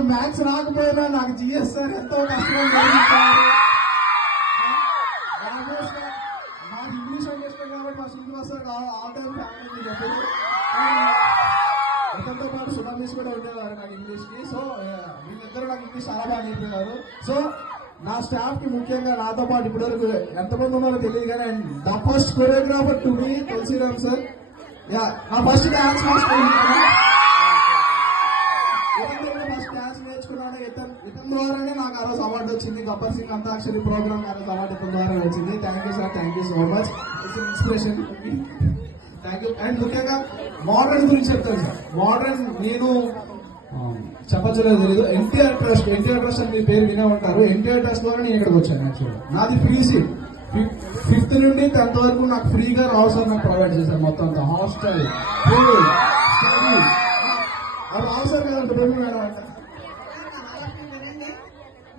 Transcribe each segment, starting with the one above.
నాకు మ్యాథ్స్ రాకపోయినా నాకు జిఎస్ సార్ ఎంతో కష్టంగా నాకు ఇంగ్లీష్ అంటే ఇష్టం కాబట్టి మా Srinivas sir all time family చెప్పారు. ఇతనితో పాటు సుధామీస్ కూడా ఉండేవారు నాకు ఇంగ్లీష్ కి. సో వీళ్ళిద్దరూ నాకు ఇంగ్లీష్ చాలా బాగా నేర్పేవారు. సో నా స్టాఫ్ కి ముఖ్యంగా నాతో పాటు ఇప్పటివరకు ఎంతమంది ఉన్నారో తెలియదు కానీ the first choreographer to me Tulasiram sir. Yeah నా first dance master first dance నేర్చుకున్నాను. ఇతని ద్వారానే నాకు ఆ రోజు అవార్డు వచ్చింది. గబ్బర్ సింగ్ అంతాక్షరి ప్రోగ్రామ్ ఆ రోజు అవార్డు ఇతని ద్వారా వచ్చింది. Thank you sir, thank you so much. It's inspiration. Thank you. And ముఖ్యంగా మోడర్న్ గురించి చెప్తాను సార్. మోడర్న్ నేను చెప్పచ్చలేదు తెలీదు. ఎన్టీఆర్ ట్రస్ట్ అని మీ పేరు వినే ఉంటారు. ఎన్టీఆర్ ట్రస్ట్ ద్వారా నేను ఇక్కడికి వచ్చాను. యాక్చువల్గా నాది ఫ్రీ సీట్. 5th నుండి 10th వరకు నాకు ఫ్రీగా రావు సార్ నాకు ప్రొవైడ్ చేశారు. మొత్తం అంతా హాస్టల్ ఫుడ్ స్టడీ అది రావు సార్ కదంటే పేరు మేడం అంట.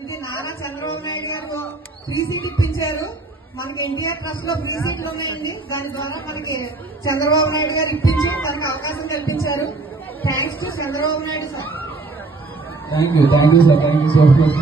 ఇది నారా చంద్రబాబు నాయుడు గారు ఫ్రీ సీట్ ఇప్పించారు. మనకి ఎన్టీఆర్ ట్రస్ట్ లో ఫ్రీ సీట్లు ఉన్నాయండి. దాని ద్వారా మనకి చంద్రబాబు నాయుడు గారు ఇప్పించి మనకి అవకాశం కల్పించారు. Thanks to Chandrababu Naidu sir. Thank you sir, thank you so much.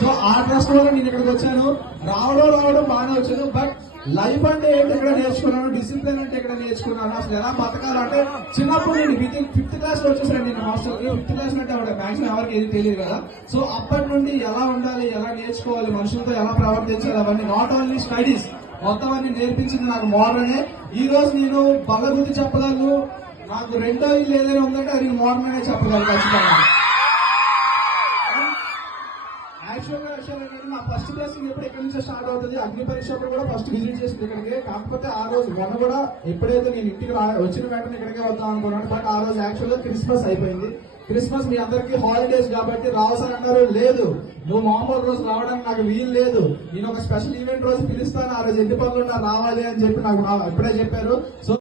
So ఆ ట్రస్ట్ వల్ల నేను ఇక్కడికి వచ్చాను. రావడం బాగానే వచ్చాను. బట్ లైఫ్ అంటే ఏంటి ఇక్కడ నేర్చుకున్నాను. డిసిప్లిన్ అంటే ఇక్కడ నేర్చుకున్నాను. అసలు ఎలా బతకాలంటే చిన్నప్పుడు నేను 5th క్లాస్ లో వచ్చేసాను నేను హాస్టల్కి. 5th క్లాస్ అంటే మాక్సిమం ఎవరికి ఏది తెలియదు కదా. సో అప్పటి నుండి ఎలా ఉండాలి, ఎలా నేర్చుకోవాలి, మనుషులతో ఎలా ప్రవర్తించాలి, అవన్నీ నాట్ ఓన్లీ స్టడీస్ మొత్తం అన్ని నేర్పించింది నాకు మోడర్నే. ఈ రోజు నేను బలగుద్ది చెప్పగలను. నాకు రెండో ఇల్లు ఏదైనా ఉందంటే అది మోడర్న్ అనే చెప్పగలను ఖచ్చితంగా. యాక్చువల్గా విషయాలు ఏంటంటే నా ఫస్ట్ క్లాసింగ్ ఎప్పుడు ఎక్కడి నుంచో స్టార్ట్ అవుతుంది. అగ్ని పరీక్ష కూడా ఫస్ట్ విజిట్ చేసింది ఇక్కడికి. కాకపోతే ఆ రోజు మొన్న కూడా ఎప్పుడైతే నేను ఇంటికి వచ్చిన వెంటనే ఇక్కడికే వద్దాం అనుకున్నాను. బట్ ఆ రోజు యాక్చువల్గా క్రిస్మస్ అయిపోయింది. క్రిస్మస్ మీ అందరికీ హాలిడేస్ కాబట్టి రావు సార్ అన్నారు, లేదు నువ్వు మామూలు రోజు రావడానికి నాకు వీలు లేదు, నేను ఒక స్పెషల్ ఈవెంట్ రోజు పిలుస్తాను, ఆ రోజు ఎన్ని పనులు రావాలి అని చెప్పి నాకు ఇప్పుడే చెప్పారు. సో